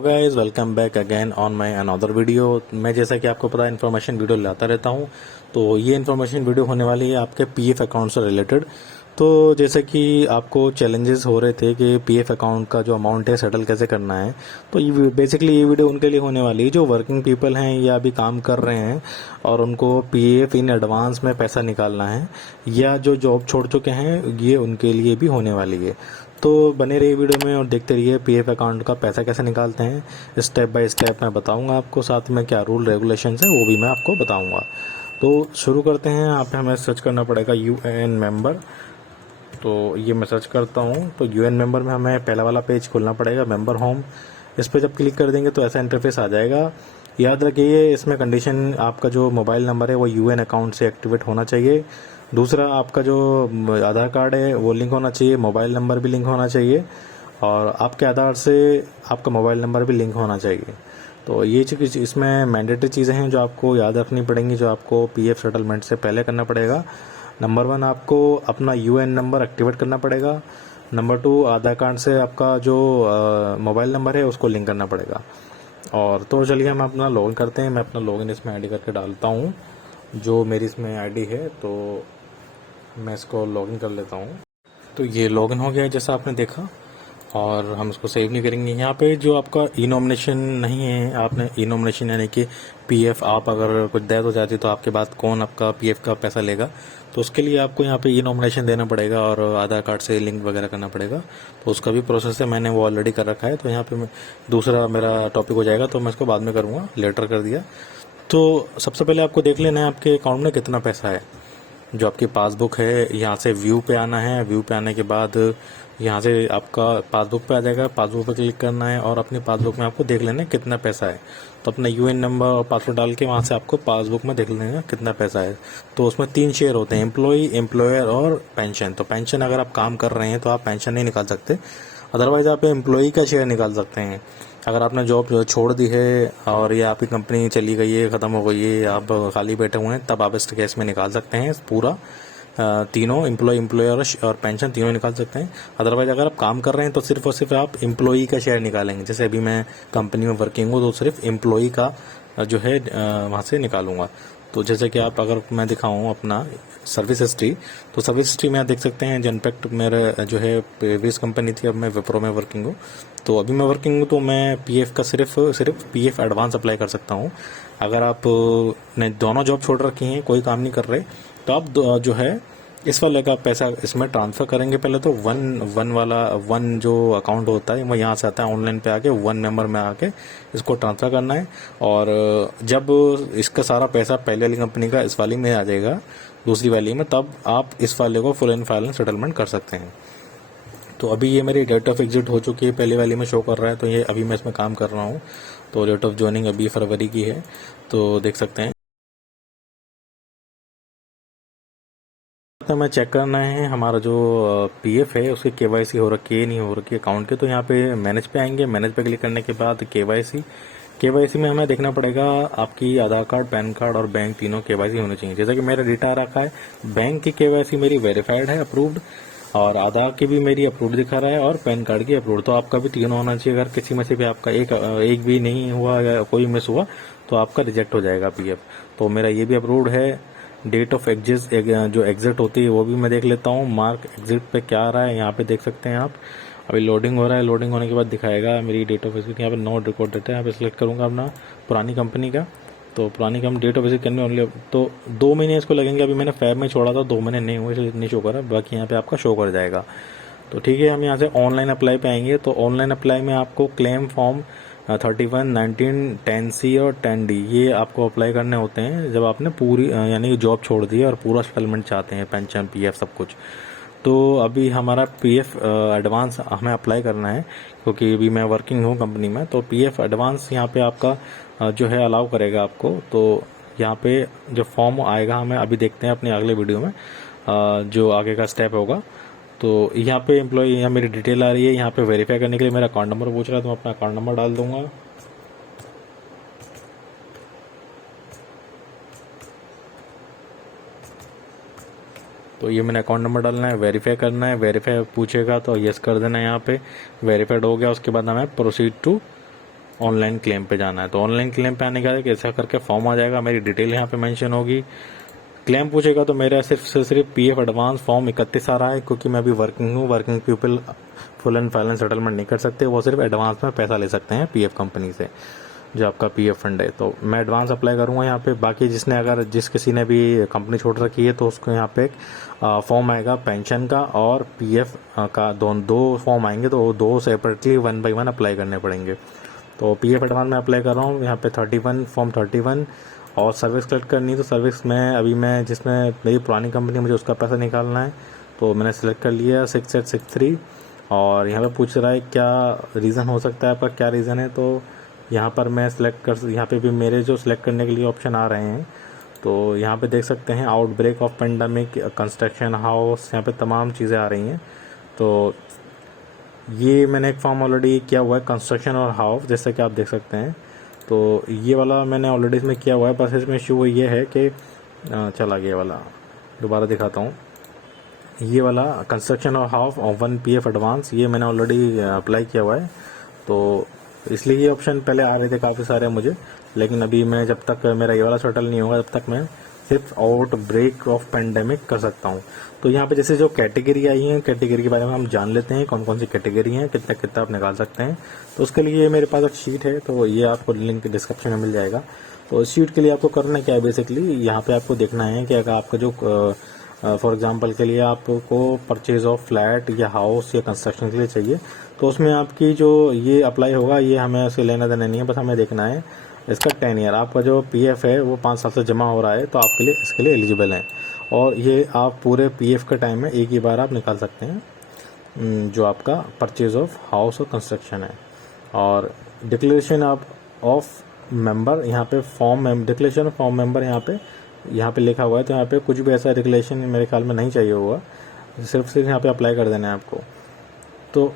Hello guys, welcome back again on my another video. मैं जैसा कि आपको पता है इन्फॉर्मेशन वीडियो लाता रहता हूं, तो ये इन्फॉर्मेशन वीडियो होने वाली है आपके पीएफ अकाउंट से रिलेटेड। तो जैसे कि आपको चैलेंजेस हो रहे थे कि पीएफ अकाउंट का जो अमाउंट है सेटल कैसे करना है, तो ये बेसिकली ये वीडियो उनके लिए होने वाली है जो वर्किंग पीपल हैं या अभी काम कर रहे हैं और उनको पीएफ इन एडवांस में पैसा निकालना है, या जो जॉब छोड़ चुके हैं, ये उनके लिए भी होने वाली है। तो बने रहिए वीडियो में और देखते रहिए पीएफ अकाउंट का पैसा कैसे निकालते हैं। स्टेप बाय स्टेप मैं बताऊंगा आपको, साथ में क्या रूल रेगुलेशंस है वो भी मैं आपको बताऊंगा। तो शुरू करते हैं। यहाँ पे हमें सर्च करना पड़ेगा यूएएन मेंबर। तो ये मैं सर्च करता हूँ, तो यूएएन मेंबर में हमें पहला वाला पेज खोलना पड़ेगा, मेंबर होम। इस पर जब क्लिक कर देंगे तो ऐसा इंटरफेस आ जाएगा। याद रखिए इसमें कंडीशन आपका जो मोबाइल नंबर है वो यूएएन अकाउंट से एक्टिवेट होना चाहिए। दूसरा, आपका जो आधार कार्ड है वो लिंक होना चाहिए, मोबाइल नंबर भी लिंक होना चाहिए, और आपके आधार से आपका मोबाइल नंबर भी लिंक होना चाहिए। तो ये चीज़ इसमें मैंडेटरी चीज़ें हैं जो आपको याद रखनी पड़ेंगी, जो आपको पीएफ सेटलमेंट से पहले करना पड़ेगा। नंबर 1, आपको अपना यूएन नंबर एक्टिवेट करना पड़ेगा। नंबर 2, आधार कार्ड से आपका जो मोबाइल नंबर है उसको लिंक करना पड़ेगा। और तो चलिए हम अपना लॉगिन करते हैं। मैं अपना लॉगिन इसमें आईडी करके डालता हूँ, जो मेरी इसमें आईडी है, तो मैं इसको लॉगिन कर लेता हूँ। तो ये लॉगिन हो गया है जैसा आपने देखा, और हम इसको सेव नहीं करेंगे। यहाँ पे जो आपका ई नॉमिनेशन नहीं है, आपने ई नॉमिनेशन यानी कि पीएफ आप अगर कुछ डेथ हो जाती तो आपके बाद कौन आपका पीएफ का पैसा लेगा, तो उसके लिए आपको यहाँ पे ई नॉमिनेशन देना पड़ेगा और आधार कार्ड से लिंक वगैरह करना पड़ेगा। तो उसका भी प्रोसेस है, मैंने वो ऑलरेडी कर रखा है। तो यहाँ पे दूसरा मेरा टॉपिक हो जाएगा, तो मैं इसको बाद में करूँगा, लेटर कर दिया। तो सबसे पहले आपको देख लेना है आपके अकाउंट में कितना पैसा है। जो आपकी पासबुक है, यहाँ से व्यू पे आना है। व्यू पे आने के बाद यहाँ से आपका पासबुक पे आ जाएगा, पासबुक पे क्लिक करना है और अपनी पासबुक में आपको देख लेना है कितना पैसा है। तो अपना यूएन नंबर और पासवर्ड डाल के वहाँ से आपको पासबुक में देख लेना है कितना पैसा है। तो उसमें 3 शेयर होते हैं, एम्प्लॉय, एम्प्लॉयर और पेंशन। तो पेंशन अगर आप काम कर रहे हैं तो आप पेंशन नहीं निकाल सकते, अदरवाइज आप एम्प्लॉय का शेयर निकाल सकते हैं। अगर आपने जॉब छोड़ दी है और ये आपकी कंपनी चली गई है, ख़त्म हो गई है, आप खाली बैठे हुए हैं, तब आप इस केस में निकाल सकते हैं पूरा तीनों, एम्प्लॉय, एम्प्लॉयर और पेंशन तीनों निकाल सकते हैं। अदरवाइज अगर आप काम कर रहे हैं तो सिर्फ और सिर्फ आप एम्प्लॉई का शेयर निकालेंगे। जैसे अभी मैं कंपनी में वर्किंग हूँ तो सिर्फ एम्प्लॉई का जो है वहाँ से निकालूंगा। तो जैसे कि आप, अगर मैं दिखाऊँ अपना सर्विस हिस्ट्री, तो सर्विस हिस्ट्री में आप देख सकते हैं जनपेक्ट मेरे जो है प्रीवियस कंपनी थी, अब मैं विप्रो में वर्किंग हूँ। तो अभी मैं वर्किंग हूँ तो मैं पीएफ का सिर्फ पीएफ एडवांस अप्लाई कर सकता हूँ। अगर आप ने दोनों जॉब छोड़ रखी हैं, कोई काम नहीं कर रहे, तो आप जो है इस वाले का पैसा इसमें ट्रांसफ़र करेंगे। पहले तो वन जो अकाउंट होता है वो यहाँ से आता है, ऑनलाइन पे आके वन मेंबर में आके इसको ट्रांसफ़र करना है। और जब इसका सारा पैसा पहले वाली कंपनी का इस वाली में आ जाएगा, दूसरी वाली में, तब आप इस वाले को फुल एंड फाइनल सेटलमेंट कर सकते हैं। तो अभी ये मेरी डेट ऑफ एग्जिट हो चुकी है, पहले वाली में शो कर रहा है, तो ये अभी मैं इसमें काम कर रहा हूँ। तो डेट ऑफ ज्वाइनिंग अभी फरवरी की है, तो देख सकते हैं। हमें चेक करना है हमारा जो पीएफ है उसकी केवाईसी हो रखी है नहीं हो रखी है अकाउंट के। तो यहाँ पे मैनेज पे आएंगे, मैनेज पे क्लिक करने के बाद केवाईसी में हमें देखना पड़ेगा आपकी आधार कार्ड, पैन कार्ड और बैंक तीनों केवाईसी होनी चाहिए। जैसा कि मेरा डेटा रखा है, बैंक की केवाईसी मेरी वेरीफाइड है, अप्रूव्ड, और आधार की भी मेरी अप्रूव्ड दिखा रहा है, और पैन कार्ड की अप्रूव्ड। तो आपका भी तीनों होना चाहिए। अगर किसी में से भी आपका एक भी नहीं हुआ या कोई मिस हुआ तो आपका रिजेक्ट हो जाएगा पीएफ। तो मेरा ये भी अप्रूव्ड है। डेट ऑफ एग्जिट जो एग्जिट होती है वो भी मैं देख लेता हूँ, मार्क एग्जिट पे क्या आ रहा है, यहाँ पे देख सकते हैं आप। अभी लोडिंग हो रहा है, लोडिंग होने के बाद दिखाएगा मेरी डेट ऑफ एग्जिट। यहाँ पे नोट रिकॉर्ड डेटा है, यहाँ पे सिलेक्ट करूँगा अपना पुरानी कंपनी का। तो पुरानी कंपनी डेट ऑफ एग्जिट करने ओनली, तो 2 महीने इसको लगेंगे। अभी मैंने फेब में छोड़ा था, 2 महीने नहीं हुए इसलिए नहीं शो करा, बाकी यहाँ पे आपका शो कर जाएगा। तो ठीक है, हम यहाँ से ऑनलाइन अप्लाई पे आएंगे। तो ऑनलाइन अप्लाई में आपको क्लेम फॉर्म 31, 19, 10C और 10D ये आपको अप्लाई करने होते हैं जब आपने पूरी यानी कि जॉब छोड़ दी है और पूरा सेटलमेंट चाहते हैं, पेंशन, पीएफ, सब कुछ। तो अभी हमारा पीएफ एडवांस हमें अप्लाई करना है, क्योंकि अभी मैं वर्किंग हूँ कंपनी में। तो पीएफ एडवांस यहाँ पे आपका जो है अलाउ करेगा आपको। तो यहाँ पे जो फॉर्म आएगा, हमें अभी देखते हैं अपने अगले वीडियो में जो आगे का स्टेप होगा। तो यहाँ पे एम्प्लॉय, यहाँ मेरी डिटेल आ रही है, यहाँ पे वेरीफाई करने के लिए मेरा अकाउंट नंबर पूछ रहा है, तो मैं अपना अकाउंट नंबर डाल दूंगा। तो ये मैंने अकाउंट नंबर डालना है, वेरीफाई करना है, वेरीफाई पूछेगा तो यस कर देना है। यहाँ पे वेरीफाइड हो गया, उसके बाद हमें प्रोसीड टू ऑनलाइन क्लेम पे जाना है। तो ऑनलाइन क्लेम पे आने के बाद ऐसा करके फॉर्म आ जाएगा, मेरी डिटेल यहाँ पे मेंशन होगी। क्लेम पूछेगा तो मेरा सिर्फ पीएफ एडवांस फॉर्म 31 आ रहा है, क्योंकि मैं अभी वर्किंग हूँ। Working people full and final settlement नहीं कर सकते, वो सिर्फ एडवांस में पैसा ले सकते हैं पीएफ कंपनी से, जो आपका पीएफ फंड है। तो मैं एडवांस अप्लाई करूँगा यहाँ पे। बाकी जिस किसी ने भी कंपनी छोड़ रखी है तो उसको यहाँ पे फॉर्म आएगा पेंशन का और पीएफ का, दो फॉर्म आएंगे, तो दो सेपरेटली 1 by 1 अप्लाई करने पड़ेंगे। तो पीएफ एडवांस में अप्लाई कर रहा हूँ यहाँ पे 31 फॉर्म 31, और सर्विस कलेक्ट करनी है। तो सर्विस में अभी मैं जिसमें मेरी पुरानी कंपनी मुझे उसका पैसा निकालना है, तो मैंने सेलेक्ट कर लिया 6863। और यहाँ पे पूछ रहा है क्या रीज़न हो सकता है आपका, क्या रीज़न है। तो यहाँ पर मैं यहाँ पे भी मेरे जो सिलेक्ट करने के लिए ऑप्शन आ रहे हैं। तो यहाँ पे देख सकते हैं outbreak of pandemic, construction house, यहाँ पे तमाम चीज़ें आ रही हैं। तो ये मैंने एक फॉर्म ऑलरेडी किया हुआ है कंस्ट्रक्शन और हाउस, जैसे कि आप देख सकते हैं। तो ये वाला मैंने ऑलरेडी इसमें किया हुआ है, बस इसमें इशू ये है कि चला गया वाला, दोबारा दिखाता हूँ। ये वाला कंस्ट्रक्शन और हाउस और 1 पीएफ एडवांस, ये मैंने ऑलरेडी अप्लाई किया हुआ है। तो इसलिए ये ऑप्शन पहले आ रहे थे काफ़ी सारे मुझे, लेकिन अभी मैं जब तक मेरा ये वाला सेटल नहीं होगा तब तक मैं सिर्फ आउट ब्रेक ऑफ पेंडेमिक कर सकता हूँ। तो यहाँ पे जैसे जो कैटेगरी आई है, कैटेगरी के बारे में हम जान लेते हैं, कौन कौन सी कैटेगरी हैं, कितना कितना आप निकाल सकते हैं। तो उसके लिए मेरे पास एक शीट है, तो ये आपको लिंक डिस्क्रिप्शन में मिल जाएगा। तो इस शीट के लिए आपको करना क्या है, बेसिकली यहाँ पे आपको देखना है कि अगर आपका जो फॉर एग्जांपल के लिए आपको परचेज ऑफ फ्लैट या हाउस या कंस्ट्रक्शन के लिए चाहिए, तो उसमें आपकी जो ये अप्लाई होगा, ये हमें उससे लेना देना नहीं है, बस हमें देखना है इसका 10 ईयर आपका जो पीएफ है वो 5 साल से जमा हो रहा है, तो आपके लिए इसके लिए एलिजिबल है। और ये आप पूरे पीएफ के टाइम में एक ही बार आप निकाल सकते हैं, जो आपका परचेज ऑफ हाउस और कंस्ट्रक्शन है। और डिक्लेरेशन ऑफ मेंबर, यहाँ पे डिक्लेरेशन ऑफ फॉर्म मेंबर यहाँ पे लिखा हुआ है। तो यहाँ पे कुछ भी ऐसा डिक्लेरेशन मेरे ख्याल में नहीं चाहिए होगा, सिर्फ यहाँ पे अप्लाई कर देना है आपको। तो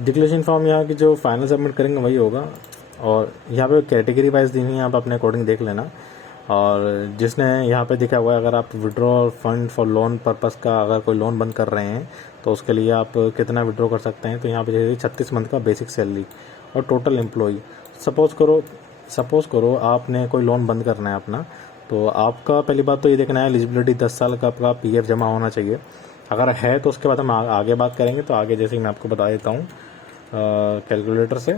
डिक्लेरेशन फॉर्म यहाँ की जो फाइनल सबमिट करेंगे वही होगा। और यहाँ पे कैटेगरी वाइज दी हुई है, आप अपने अकॉर्डिंग देख लेना। और जिसने यहाँ पे दिखा हुआ है, अगर आप withdraw fund for loan purpose का अगर कोई लोन बंद कर रहे हैं तो उसके लिए आप कितना विड्रॉ कर सकते हैं। तो यहाँ पे जैसे 36 मंथ का बेसिक सैलरी और टोटल एम्प्लॉई। सपोज करो आपने कोई लोन बंद करना है अपना, तो आपका पहली बात तो ये देखना है एलिजिबिलिटी 10 साल का आपका पीएफ जमा होना चाहिए। अगर है तो उसके बाद हम आगे बात करेंगे। तो आगे जैसे मैं आपको बता देता हूँ कैलकुलेटर से।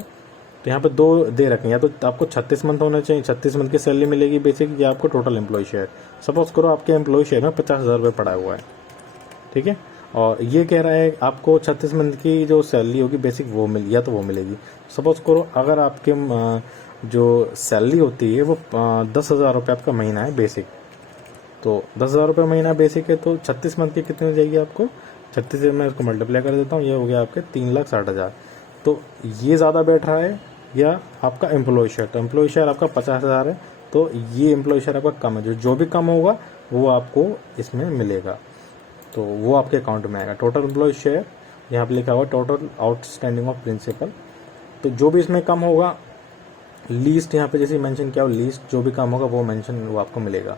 तो यहाँ पे दो दे रखें, या तो आपको 36 मंथ होना चाहिए, 36 मंथ की सैलरी मिलेगी बेसिक, या आपको टोटल एम्प्लॉय शेयर। सपोज करो आपके एम्प्लॉय शेयर में 50,000 रुपये पड़ा हुआ है, ठीक है। और ये कह रहा है आपको 36 मंथ की जो सैलरी होगी बेसिक वो वो मिलेगी। सपोज करो अगर आपके जो सैलरी होती है वो 10,000 रुपये आपका महीना है बेसिक, तो 10,000 रुपये महीना बेसिक है, तो 36 मंथ की कितनी हो जाएगी आपको, 36 से मैं इसको मल्टीप्लाई कर देता हूँ, ये हो गया आपके 3,60,000। तो ये ज़्यादा बैठ रहा है या आपका एम्प्लॉय शेयर। तो एम्प्लॉय शेयर आपका 50,000 है, तो ये एम्प्लॉय शेयर आपका कम है, जो भी कम होगा वो आपको इसमें मिलेगा, तो वो आपके अकाउंट में आएगा। टोटल एम्प्लॉय शेयर यहाँ पे लिखा हुआ टोटल आउटस्टैंडिंग ऑफ प्रिंसिपल, तो जो भी इसमें कम होगा, लीस्ट यहाँ पे जैसे मेंशन किया हो, लीस्ट जो भी कम होगा वो आपको मिलेगा।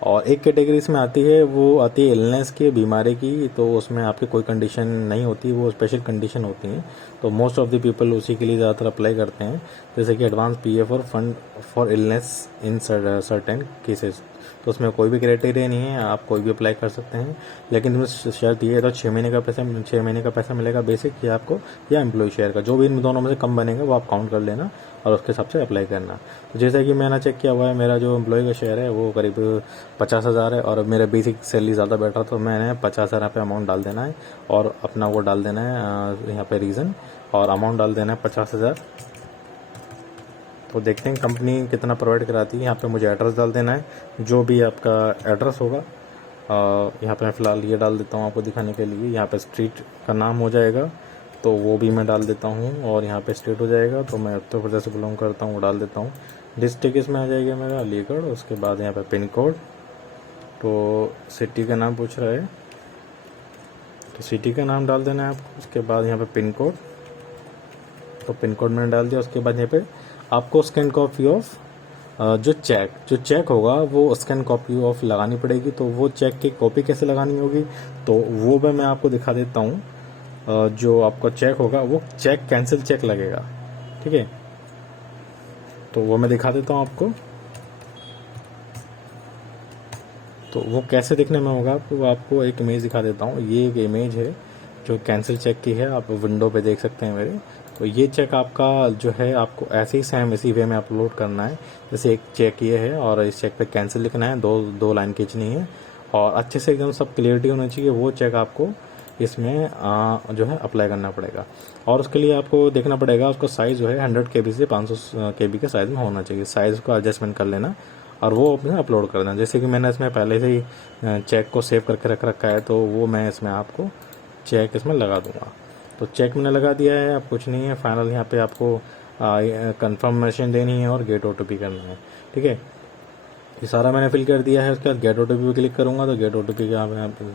और एक कैटेगरी इसमें आती है, वो आती है इलनेस की, बीमारी की। तो उसमें आपकी कोई कंडीशन नहीं होती, वो स्पेशल कंडीशन होती हैं। तो मोस्ट ऑफ द पीपल उसी के लिए ज़्यादातर अप्लाई करते हैं, जैसे कि एडवांस पीएफ और fund for illness in certain cases. तो उसमें कोई भी क्राइटेरिया नहीं है, आप कोई भी अप्लाई कर सकते हैं। लेकिन इसमें शर्त ये है, तो 6 महीने का पैसा मिलेगा बेसिक, या आपको या एम्प्लॉय शेयर का, जो भी इन दोनों में से कम बनेगा वो आप काउंट कर लेना और उसके हिसाब से अप्लाई करना। तो जैसा कि मैंने चेक किया हुआ है, मेरा जो एम्प्लॉय का शेयर है वो करीब 50,000 है, और मेरा बेसिक सैलरी ज़्यादा बैठा, तो मैंने 50,000 पे अमाउंट डाल देना है, और अपना वो डाल देना है यहाँ पे रीज़न, और अमाउंट डाल देना है 50,000। तो देखते हैं कंपनी कितना प्रोवाइड कराती है। यहाँ पे मुझे एड्रेस डाल देना है, जो भी आपका एड्रेस होगा। यहाँ पे मैं फ़िलहाल ये डाल देता हूँ आपको दिखाने के लिए। यहाँ पे स्ट्रीट का नाम हो जाएगा, तो वो भी मैं डाल देता हूँ, और यहाँ पे स्टेट हो जाएगा, तो मैं उत्तर प्रदेश से बिलोंग करता हूँ, वो डाल देता हूँ। डिस्ट्रिक्ट इसमें आ जाएगा मेरा अलीगढ़। उसके बाद यहाँ पे पिन कोड, तो सिटी का नाम पूछ रहा है, तो सिटी का नाम डाल देना है आपको। उसके बाद यहाँ पे पिन कोड, तो पिन कोड मैंने डाल दिया। उसके बाद यहाँ पे आपको स्कैन कॉपी ऑफ जो चेक होगा वो स्कैन कॉपी ऑफ लगानी पड़ेगी। तो वो चेक की कॉपी कैसे लगानी होगी, तो वो भी मैं आपको दिखा देता हूँ। जो आपका चेक होगा वो चेक कैंसिल चेक लगेगा, ठीक है। तो वो मैं दिखा देता हूँ आपको। तो वो कैसे दिखने में होगा आपको, आपको एक इमेज दिखा देता हूँ। ये एक इमेज है जो कैंसिल चेक की है, आप विंडो पे देख सकते हैं मेरे। तो ये चेक आपका जो है आपको ऐसे ही सेम इसी वे में अपलोड करना है। जैसे एक चेक ये है और इस चेक पे कैंसिल लिखना है, दो लाइन खींचनी है और अच्छे से एकदम सब क्लियरिटी होना चाहिए। वो चेक आपको इसमें जो है अप्लाई करना पड़ेगा और उसके लिए आपको देखना पड़ेगा उसका साइज़ जो है 100 KB से 500 KB के साइज़ में होना चाहिए। साइज़ को एडजस्टमेंट कर लेना और वो अपने अपलोड कर देना। जैसे कि मैंने इसमें पहले से ही चेक को सेव करके रख रखा है, तो वो मैं इसमें आपको चेक इसमें लगा दूंगा। तो चेक मैंने लगा दिया है, अब कुछ नहीं है। फाइनल यहाँ पे आपको कंफर्मेशन देनी है और गेट OTP करना है। ठीक है, ये सारा मैंने फिल कर दिया है। उसके बाद गेट OTP पे क्लिक करूंगा तो गेट OTP का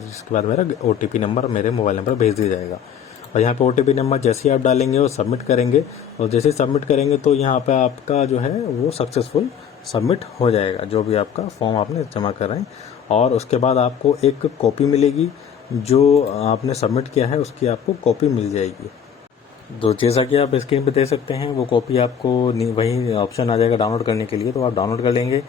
इसके बाद मेरा OTP नंबर मेरे मोबाइल नंबर भेज दिया जाएगा। और यहाँ पे OTP नंबर जैसे ही आप डालेंगे और सबमिट करेंगे, और जैसे ही सबमिट करेंगे तो यहाँ पे आपका जो है वो सक्सेसफुल सबमिट हो जाएगा, जो भी आपका फॉर्म आपने जमा कर रहे हैं। और उसके बाद आपको एक कॉपी मिलेगी, जो आपने सबमिट किया है उसकी आपको कॉपी मिल जाएगी। तो जैसा कि आप स्क्रीन पे देख सकते हैं, वो कॉपी आपको वही ऑप्शन आ जाएगा डाउनलोड करने के लिए, तो आप डाउनलोड कर लेंगे।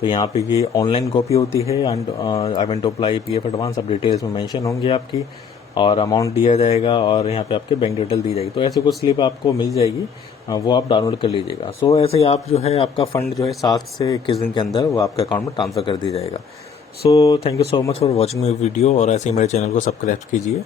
तो यहाँ पे ये ऑनलाइन कॉपी होती है and I want to apply PF advance, सब डिटेल्स में मेंशन होंगी आपकी और अमाउंट दिया जाएगा और यहाँ पे आपके बैंक डिटेल दी जाएगी। तो ऐसे कुछ स्लिप आपको मिल जाएगी, वो आप डाउनलोड कर लीजिएगा। सो ऐसे ही आप जो है आपका फंड जो है 7 से 21 दिन के अंदर वो आपके अकाउंट में ट्रांसफर कर दिया जाएगा। So thank you so much for watching my video और ऐसे ही मेरे चैनल को सब्सक्राइब कीजिए।